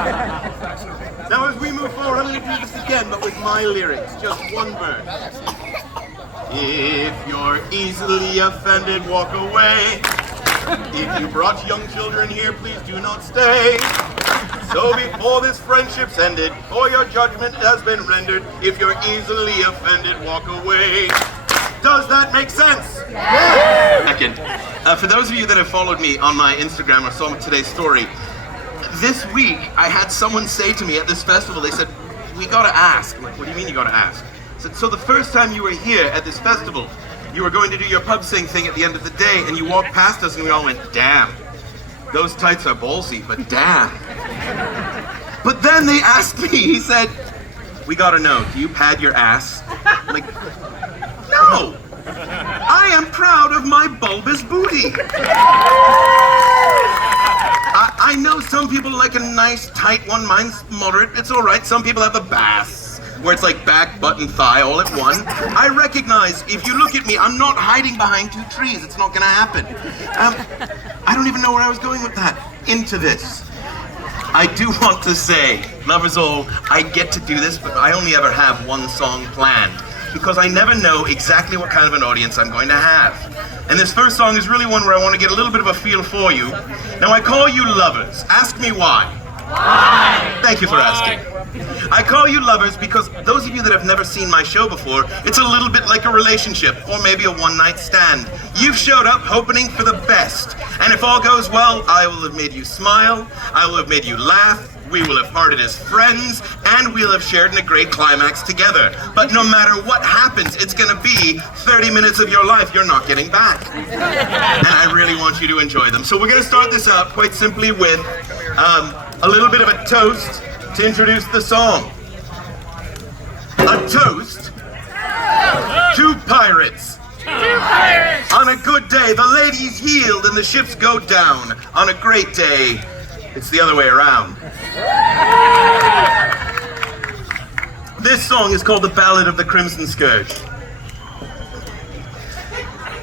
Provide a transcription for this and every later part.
Now as we move forward, I'm going to do this again, but with my lyrics, just one verse. If you're easily offended, walk away. If you brought young children here, please do not stay. So before this friendship's ended, or your judgment has been rendered, if you're easily offended, walk away. Does that make sense? Yeah. Second, for those of you that have followed me on my Instagram or saw today's story, this week I had someone say to me at this festival, they said, we gotta ask. I'm like, what do you mean you gotta ask? I said, so the first time you were here at this festival, you were going to do your pub sing thing at the end of the day, and you walked past us and we all went, damn, those tights are ballsy, but damn. But then they asked me, he said, we gotta know, do you pad your ass? I'm like, no, I am proud of my bulbous booty. I know some people like a nice tight one, mine's moderate, it's all right. Some people have the bass, where it's like back, butt, and thigh all at one. I recognize, if you look at me, I'm not hiding behind two trees. It's not gonna happen. I don't even know where I was going with that. Into this. I do want to say, lovers all, I get to do this, but I only ever have one song planned, because I never know exactly what kind of an audience I'm going to have. And this first song is really one where I want to get a little bit of a feel for you. Now I call you lovers. Ask me why. Why? Thank you for asking. I call you lovers because those of you that have never seen my show before, it's a little bit like a relationship, or maybe a one-night stand. You've showed up hoping for the best, and if all goes well, I will have made you smile, I will have made you laugh, we will have parted as friends, and we'll have shared in a great climax together. But no matter what happens, it's gonna be 30 minutes of your life you're not getting back. And I really want you to enjoy them. So we're gonna start this out quite simply with a little bit of a toast to introduce the song. A toast to pirates. On a good day, the ladies yield and the ships go down. On a great day, it's the other way around. This song is called The Ballad of the Crimson Scourge.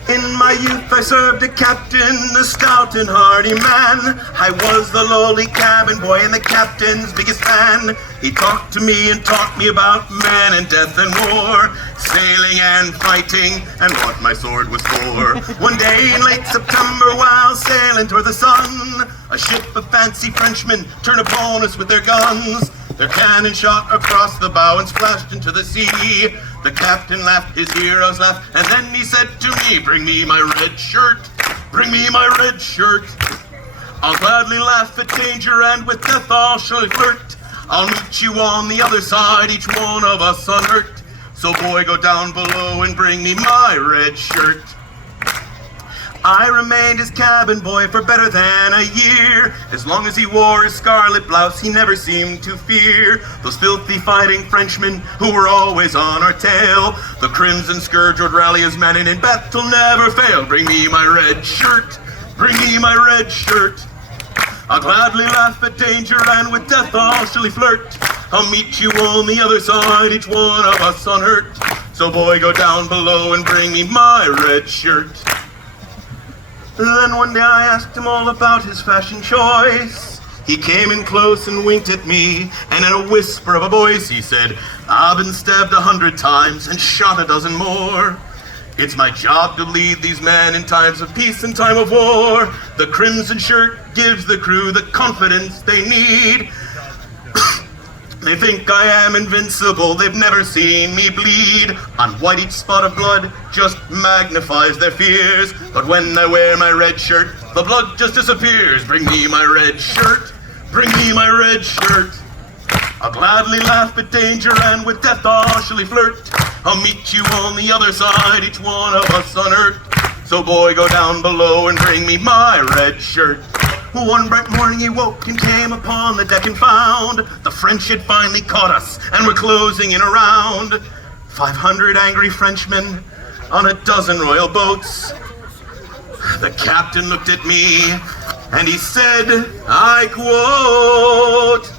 In my youth I served a captain, a stout and hardy man. I was the lowly cabin boy and the captain's biggest fan. He talked to me and taught me about man and death and war, sailing and fighting and what my sword was for. One day in late September while sailing toward the sun, a ship of fancy Frenchmen turned upon us with their guns. Their cannon shot across the bow and splashed into the sea. The captain laughed, his heroes laughed, and then he said to me, bring me my red shirt, bring me my red shirt. I'll gladly laugh at danger and with death I'll surely flirt. I'll meet you on the other side, each one of us unhurt. So boy, go down below and bring me my red shirt. I remained his cabin boy for better than a year. As long as he wore his scarlet blouse, he never seemed to fear those filthy fighting Frenchmen who were always on our tail. The Crimson Scourge would rally his men and in battle never fail. Bring me my red shirt, bring me my red shirt. I'll gladly laugh at danger and with death I'll surely flirt. I'll meet you on the other side, each one of us unhurt. So boy, go down below and bring me my red shirt. Then one day I asked him all about his fashion choice. He came in close and winked at me, and in a whisper of a voice he said, I've been stabbed 100 times and shot a dozen more. It's my job to lead these men in times of peace and time of war. The crimson shirt gives the crew the confidence they need. They think I am invincible, they've never seen me bleed. On white each spot of blood just magnifies their fears. But when I wear my red shirt, the blood just disappears. Bring me my red shirt, bring me my red shirt. I'll gladly laugh at danger and with death I'll surely flirt. I'll meet you on the other side, each one of us unhurt. So boy, go down below and bring me my red shirt. One bright morning he woke and came upon the deck and found the French had finally caught us and were closing in around. 500 angry Frenchmen on a dozen royal boats. The captain looked at me and he said, I quote,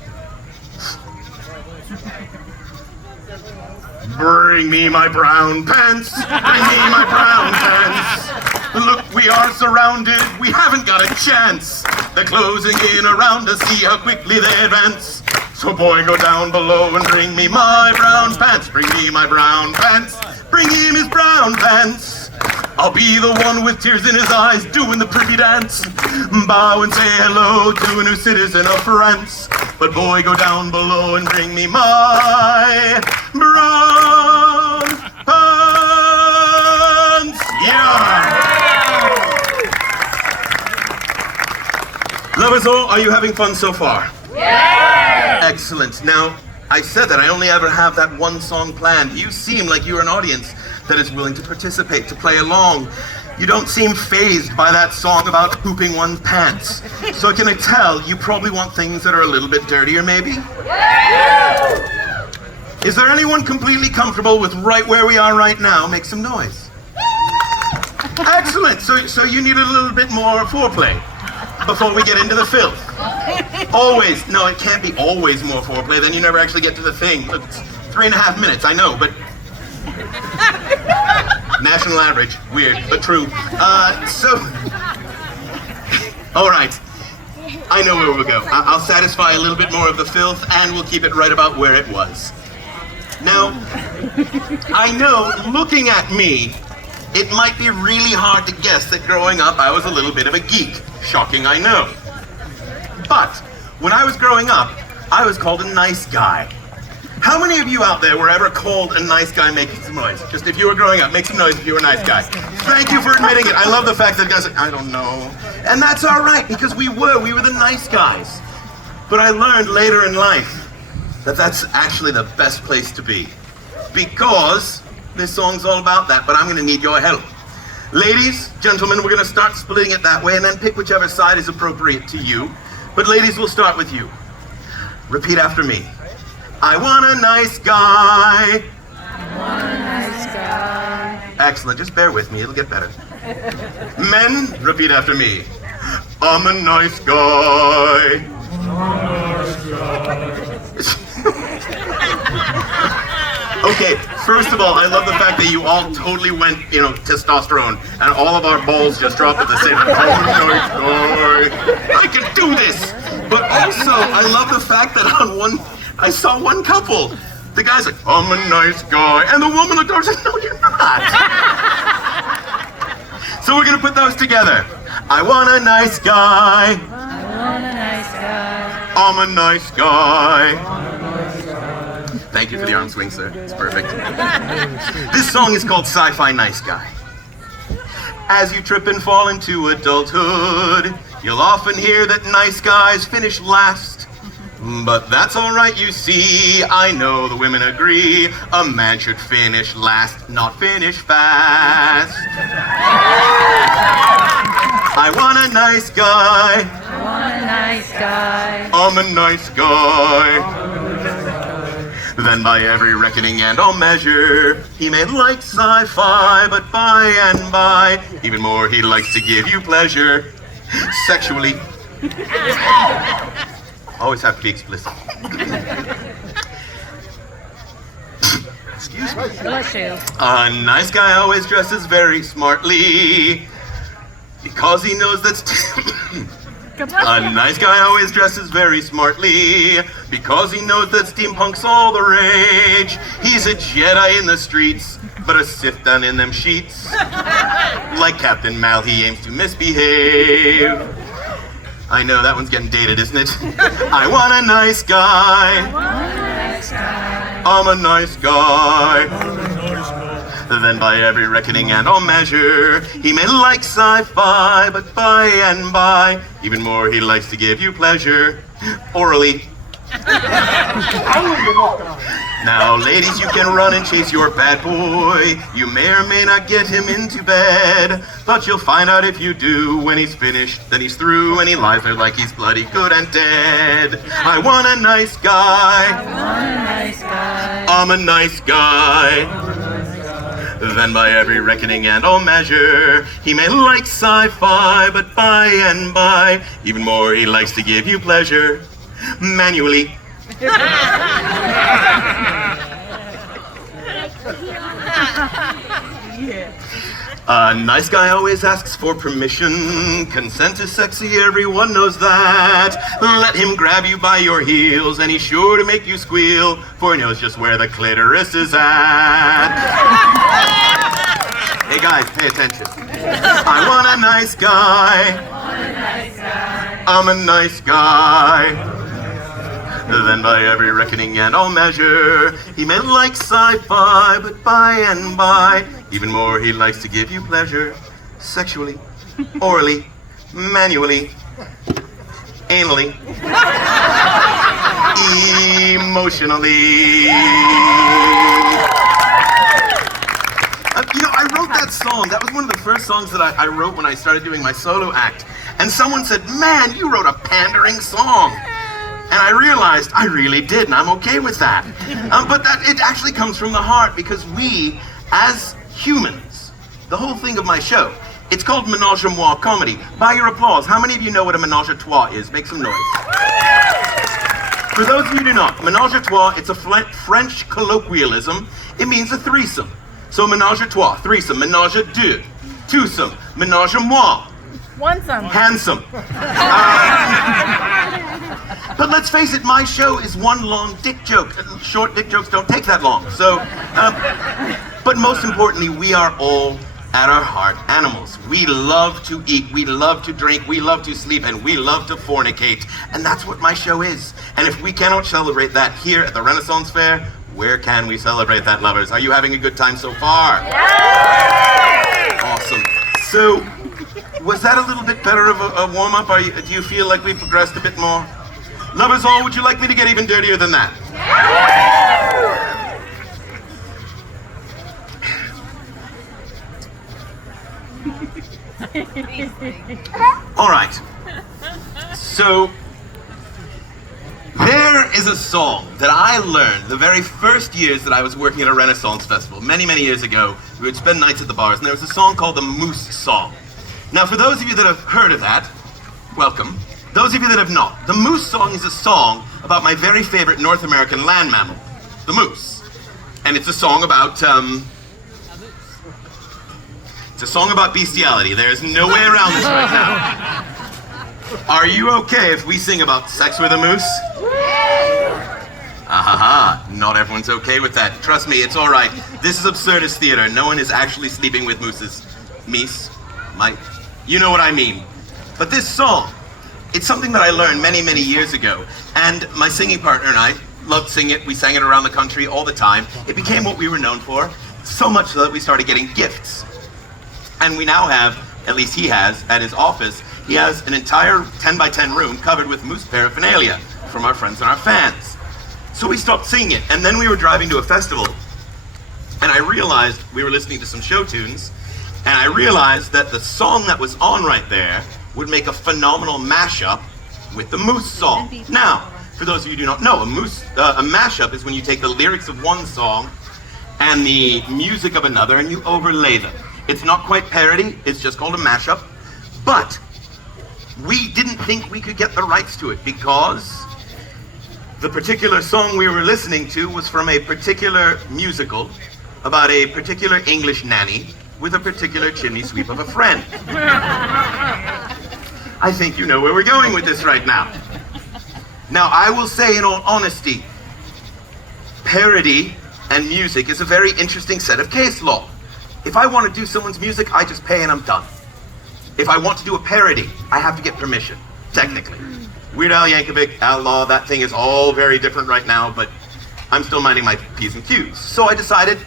bring me my brown pants, bring me my brown pants. Look, we are surrounded, we haven't got a chance. They're closing in around us, see how quickly they advance. So boy, go down below and bring me my brown pants. Bring me my brown pants. Bring him his brown pants. I'll be the one with tears in his eyes doing the pretty dance. Bow and say hello to a new citizen of France. But boy, go down below and bring me my brown pants. Yeah! Lovers all, are you having fun so far? Yeah! Excellent. Now, I said that I only ever have that one song planned. You seem like you're an audience that is willing to participate, to play along. You don't seem fazed by that song about pooping one's pants. So can I tell, you probably want things that are a little bit dirtier, maybe? Yeah! Is there anyone completely comfortable with right where we are right now? Make some noise. Excellent. So you need a little bit more foreplay before we get into the filth. Always. No, it can't be always more foreplay, then you never actually get to the thing. Look, it's 3.5 minutes, I know, but... National average. Weird, but true. All right. I know where we'll go. I'll satisfy a little bit more of the filth, and we'll keep it right about where it was. Now, I know, looking at me, it might be really hard to guess that growing up I was a little bit of a geek. Shocking, I know. But, when I was growing up, I was called a nice guy. How many of you out there were ever called a nice guy making some noise? Just if you were growing up, make some noise if you were a nice guy. Thank you for admitting it. I love the fact that guys are, I don't know. And that's all right, because we were the nice guys. But I learned later in life that that's actually the best place to be. Because this song's all about that, but I'm gonna need your help. Ladies, gentlemen, we're gonna start splitting it that way and then pick whichever side is appropriate to you. But ladies, we'll start with you. Repeat after me. I want a nice guy. I want a nice guy. Excellent, just bear with me, it'll get better. Men, repeat after me. I'm a nice guy. Okay, first of all, I love the fact that you all totally went, testosterone, and all of our balls just dropped at the same time. I can do this! But also, I love the fact that I saw one couple. The guy's like, I'm a nice guy, and the woman looked over and said, no, you're not. So we're gonna put those together. I want a nice guy. I want a nice guy. I'm a nice guy. Thank you for the arm swing, sir. It's perfect. This song is called Sci-Fi Nice Guy. As you trip and fall into adulthood, you'll often hear that nice guys finish last. But that's alright, you see. I know the women agree. A man should finish last, not finish fast. I want a nice guy. I want a nice guy. I'm a nice guy. Then by every reckoning and all measure, he may like sci-fi, but by and by, even more he likes to give you pleasure. Sexually. Always have to be explicit. Excuse me. Bless you. A nice guy always dresses very smartly, because he knows that's... A nice guy always dresses very smartly, because he knows that steampunk's all the rage. He's a Jedi in the streets, but a Sith down in them sheets. Like Captain Mal, he aims to misbehave. I know, that one's getting dated, isn't it? I want a nice guy. I want a nice guy. I'm a nice guy. Then by every reckoning and all measure, he may like sci-fi, but by and by, even more he likes to give you pleasure. Orally. Now, ladies, you can run and chase your bad boy. You may or may not get him into bed, but you'll find out if you do. When he's finished, then he's through, and he lies there like he's bloody good and dead. I want a nice guy. I want a nice guy. I'm a nice guy. Then by every reckoning and all measure, he may like sci-fi, but by and by, even more he likes to give you pleasure. Manually. A nice guy always asks for permission. Consent is sexy, everyone knows that. Let him grab you by your heels, and he's sure to make you squeal, for he knows just where the clitoris is at. Hey guys, pay attention. I want a nice guy. I'm a nice guy. Then by every reckoning and all measure, he may like sci-fi, but by and by, even more he likes to give you pleasure. Sexually, orally, manually, anally, emotionally. I wrote that song. That was one of the first songs that I wrote when I started doing my solo act. And someone said, "Man, you wrote a pandering song." And I realized I really did, and I'm okay with that. But that it actually comes from the heart, because we, as humans, the whole thing of my show, it's called Menage A Moi comedy. By your applause, how many of you know what a menage a trois is? Make some noise. For those of you who do not, menage a trois, it's a French colloquialism. It means a threesome. So menage a trois, threesome, menage a deux, twosome, menage a moi. Onesome. Handsome. But let's face it, my show is one long dick joke. Short dick jokes don't take that long. So, but most importantly, we are all, at our heart, animals. We love to eat, we love to drink, we love to sleep, and we love to fornicate. And that's what my show is. And if we cannot celebrate that here at the Renaissance Fair, where can we celebrate that, lovers? Are you having a good time so far? Yay! Awesome. So, was that a little bit better of a warm-up? Do you feel like we progressed a bit more? Lovers all, would you like me to get even dirtier than that? All right. So, there is a song that I learned the very first years that I was working at a Renaissance festival. Many, many years ago, we would spend nights at the bars, and there was a song called the Moose Song. Now, for those of you that have heard of that, welcome. Those of you that have not, the Moose Song is a song about my very favorite North American land mammal, the moose. And it's a song about, it's a song about bestiality. There's no way around this right now. Are you okay if we sing about sex with a moose? Ahaha, not everyone's okay with that. Trust me, it's all right. This is absurdist theater. No one is actually sleeping with mooses. Meese? You know what I mean. But this song, it's something that I learned many, many years ago. And my singing partner and I loved singing it. We sang it around the country all the time. It became what we were known for, so much so that we started getting gifts. And we now have, at least he has, at his office, he has an entire 10 by 10 room covered with moose paraphernalia from our friends and our fans. So we stopped singing it, and then we were driving to a festival, and I realized we were listening to some show tunes, and I realized that the song that was on right there would make a phenomenal mashup with the Moose song. Now, for those of you who do not know, a mashup is when you take the lyrics of one song and the music of another and you overlay them. It's not quite parody, it's just called a mashup, but we didn't think we could get the rights to it because the particular song we were listening to was from a particular musical about a particular English nanny with a particular chimney sweep of a friend. I think you know where we're going with this right now. Now, I will say in all honesty, parody and music is a very interesting set of case law. If I want to do someone's music, I just pay and I'm done. If I want to do a parody, I have to get permission, technically. Weird Al Yankovic, Outlaw, that thing is all very different right now, but I'm still minding my P's and Q's. So I decided,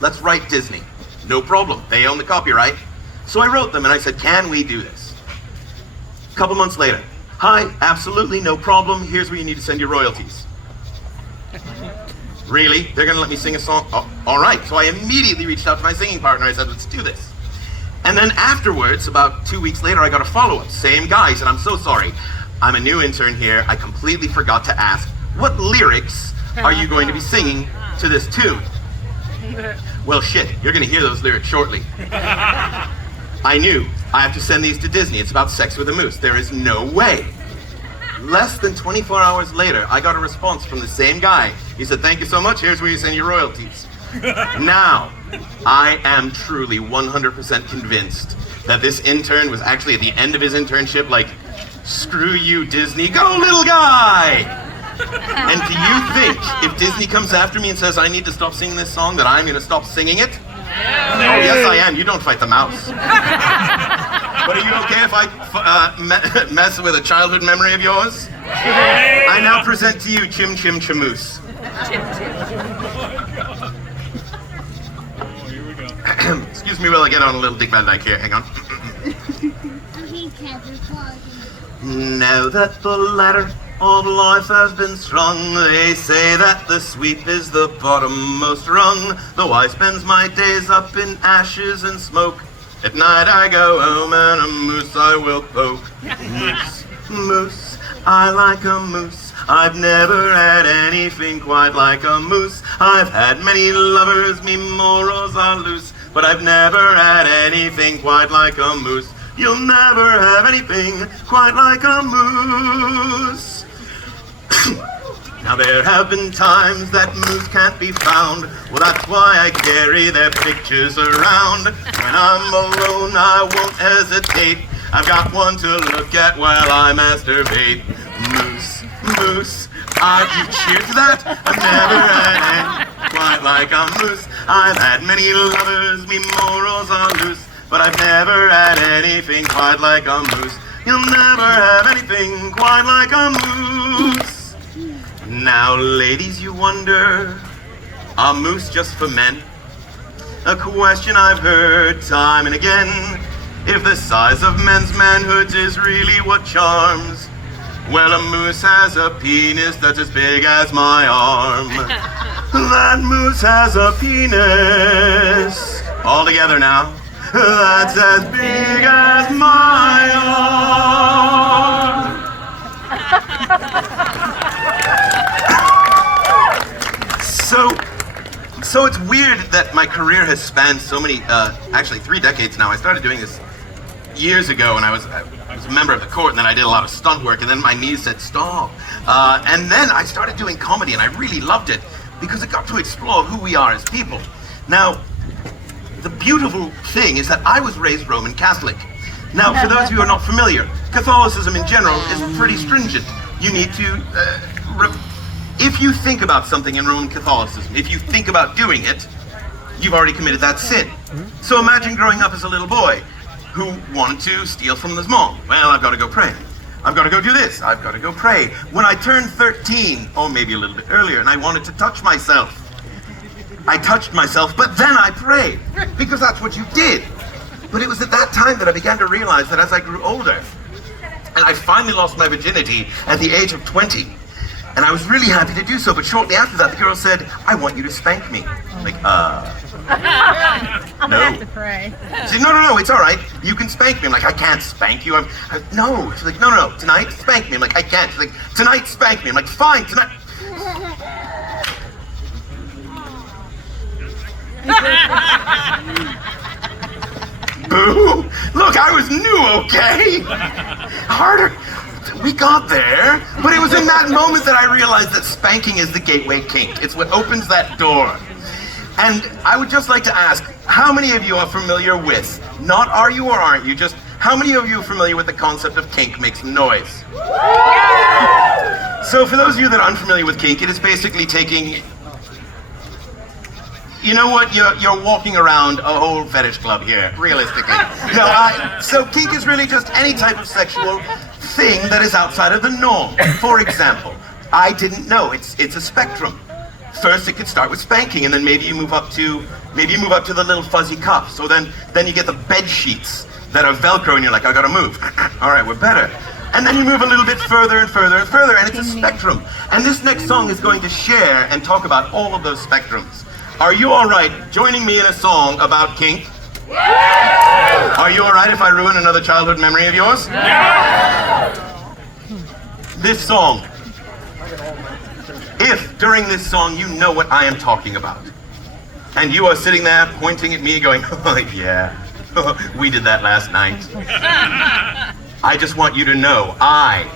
let's write Disney. No problem, they own the copyright. So I wrote them and I said, can we do this? A couple months later, hi, absolutely no problem, here's where you need to send your royalties. Really? They're gonna let me sing a song? Oh, all right, so I immediately reached out to my singing partner. I said, let's do this. And then afterwards, about 2 weeks later, I got a follow-up. Same guy, he said, I'm so sorry. I'm a new intern here. I completely forgot to ask, what lyrics are you going to be singing to this tune? Well, shit, you're gonna hear those lyrics shortly. I knew, I have to send these to Disney. It's about sex with a moose. There is no way. Less than 24 hours later, I got a response from the same guy. He said, thank you so much, here's where you send your royalties. Now, I am truly 100% convinced that this intern was actually at the end of his internship like, screw you, Disney, go little guy! And do you think if Disney comes after me and says I need to stop singing this song that I'm going to stop singing it? Oh, yes I am. You don't fight the mouse. But are you okay if I mess with a childhood memory of yours? I now present to you Chim Chim Chamoose. Excuse me while I get on a little Dick Van Dyke here. Hang on. Now that the ladder of life has been strung, they say that the sweep is the bottommost rung. Though I spends my days up in ashes and smoke, at night I go home and a moose I will poke. Moose, moose, I like a moose. I've never had anything quite like a moose. I've had many lovers, me morals are loose, but I've never had anything quite like a moose. You'll never have anything quite like a moose. Now there have been times that moose can't be found. Well, that's why I carry their pictures around. When I'm alone, I won't hesitate. I've got one to look at while I masturbate. Moose, moose, you cheer to that? I've never had anything quite like a moose. I've had many lovers, me morals are loose, but I've never had anything quite like a moose. You'll never have anything quite like a moose. Now, ladies, you wonder, are moose just for men? A question I've heard time and again. If the size of men's manhood is really what charms, well, a moose has a penis that's as big as my arm. That moose has a penis. All together now. That's as big as my arm. So it's weird that my career has spanned so many, actually 3 decades now. I started doing this years ago when I was a member of the court, and then I did a lot of stunt work, and then my knees said stop. And then I started doing comedy, and I really loved it because it got to explore who we are as people. Now, the beautiful thing is that I was raised Roman Catholic. Now, for those of you who are not familiar, Catholicism in general is pretty stringent. You need to, if you think about something in Roman Catholicism, if you think about doing it, you've already committed that sin. So imagine growing up as a little boy who wanted to steal from his mom. Well, I've got to go pray. I've got to go do this. I've got to go pray. When I turned 13, or maybe a little bit earlier, and I wanted to touch myself, I touched myself, but then I prayed, because that's what you did. But it was at that time that I began to realize that as I grew older, and I finally lost my virginity at the age of 20, and I was really happy to do so, but shortly after that, the girl said, I want you to spank me. I'm like, I'm no. gonna have to pray. She said, no, it's all right. You can spank me. I'm like, I can't spank you. No. She's like, no, tonight, spank me. I'm like, I can't. She's like, tonight, spank me. I'm like, fine, tonight. Boo! Look, I was new, okay? Harder. We got there, but it was in that moment that I realized that spanking is the gateway kink. It's what opens that door. And I would just like to ask, how many of you are familiar with, not are you or aren't you, just how many of you are familiar with the concept of kink makes noise? So for those of you that are unfamiliar with kink, it is basically taking, you know what, you're walking around a whole fetish club here, realistically. No, so kink is really just any type of sexual thing that is outside of the norm. For example, I didn't know, it's a spectrum. First, it could start with spanking, and then maybe you move up to the little fuzzy cuff. So then you get the bed sheets that are Velcro, and you're like, I gotta move. All right, we're better. And then you move a little bit further and further and further, and it's a spectrum. And this next song is going to share and talk about all of those spectrums. Are you all right joining me in a song about kink? Yeah! Are you all right if I ruin another childhood memory of yours? Yeah! This song. If during this song you know what I am talking about, and you are sitting there pointing at me going, oh yeah, we did that last night. I just want you to know, I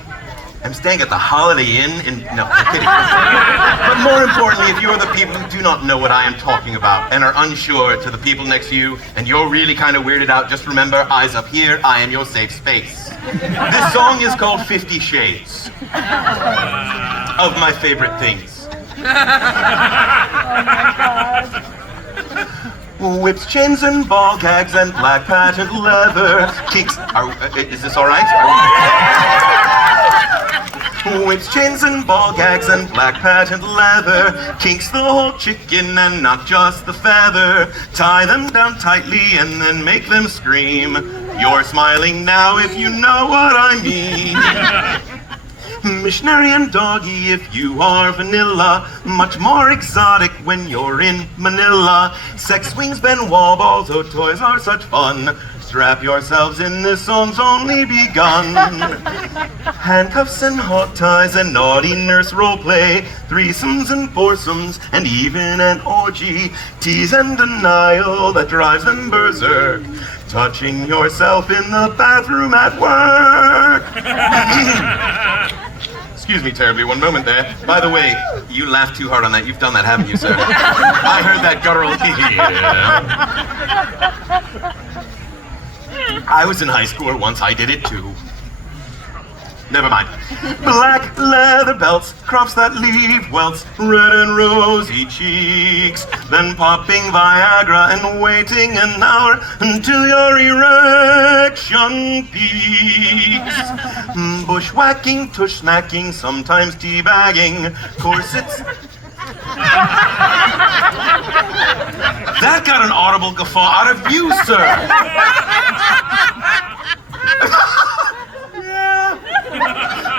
I'm staying at the Holiday Inn in... No, I'm kidding. But more importantly, if you are the people who do not know what I am talking about and are unsure to the people next to you, and you're really kind of weirded out, just remember, eyes up here, I am your safe space. This song is called 50 Shades of my favorite things. Whips, chains, and ball gags, and black patent leather. Kinks. Is this all right? Whips, chains, and ball gags, and black patent leather. Kinks the whole chicken and not just the feather. Tie them down tightly and then make them scream. You're smiling now if you know what I mean. Missionary and doggy if you are vanilla. Much more exotic when you're in Manila. Sex swings, bend wall balls, oh toys are such fun. Strap yourselves in, this song's only begun. Handcuffs and hot ties and naughty nurse roleplay. Threesomes and foursomes and even an orgy. Tease and denial that drives them berserk. Touching yourself in the bathroom at work. Excuse me terribly, one moment there. By the way, you laughed too hard on that. You've done that, haven't you, sir? I heard that guttural yeah. I was in high school once, I did it too. Never mind. Black leather belts, crops that leave welts, red and rosy cheeks, then popping Viagra and waiting an hour until your erection peaks. Bushwhacking, tush snacking, sometimes teabagging, corsets. That got an audible guffaw out of you, sir.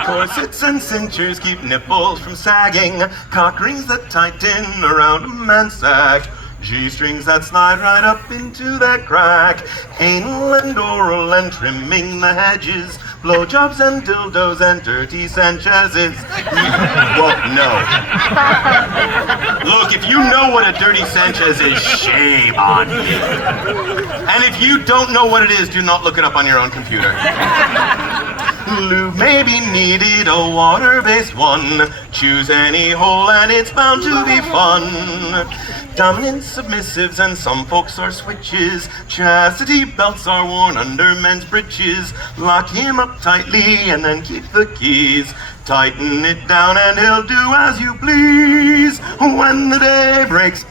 Corsets and cinchers keep nipples from sagging. Cock rings that tighten around a man's sack. G-strings that slide right up into that crack. Anal and oral and trimming the hedges. Blowjobs and dildos and dirty Sanchez's. Well, no. Look, if you know what a dirty Sanchez is, shame on you. And if you don't know what it is, do not look it up on your own computer. Lube may be needed, a water-based one. Choose any hole and it's bound to be fun. Dominant submissives and some folks are switches. Chastity belts are worn under men's breeches. Lock him up tightly and then keep the keys. Tighten it down and he'll do as you please. When the day breaks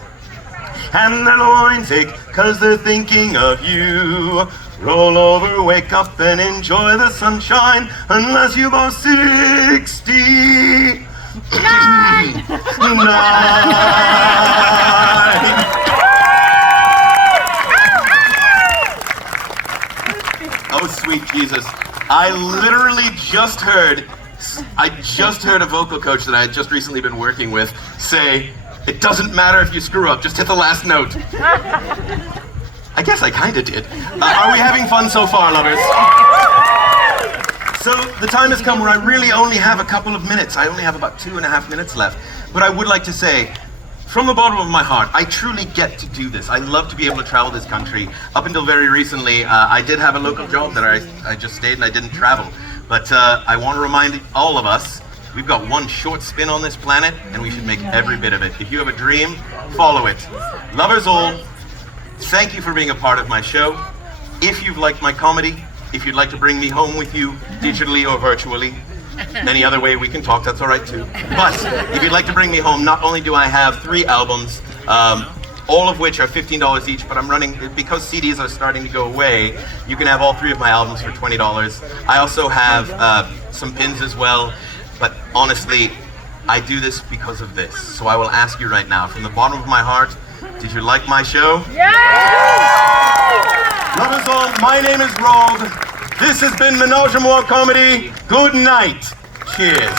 and their loins ache 'cause they're thinking of you. Roll over, wake up, and enjoy the sunshine unless you both 60. Nine. Oh, sweet Jesus. I literally just heard a vocal coach that I had just recently been working with say, it doesn't matter if you screw up, just hit the last note. I guess I kinda did. Are we having fun so far, lovers? So the time has come where I really only have a couple of minutes. I only have about 2.5 minutes left. But I would like to say, from the bottom of my heart, I truly get to do this. I love to be able to travel this country. Up until very recently, I did have a local job that I just stayed and I didn't travel. But I want to remind all of us, we've got one short spin on this planet and we should make every bit of it. If you have a dream, follow it. Lovers all, thank you for being a part of my show. If you've liked my comedy, if you'd like to bring me home with you, digitally or virtually, any other way we can talk, that's all right too. But if you'd like to bring me home, not only do I have 3 albums, all of which are $15 each, but I'm running, because CDs are starting to go away, you can have all 3 of my albums for $20. I also have some pins as well, but honestly, I do this because of this. So I will ask you right now, from the bottom of my heart, did you like my show? Yes! Lovers all, my name is Rob. This has been Menage A Moi Comedy. Good night. Cheers.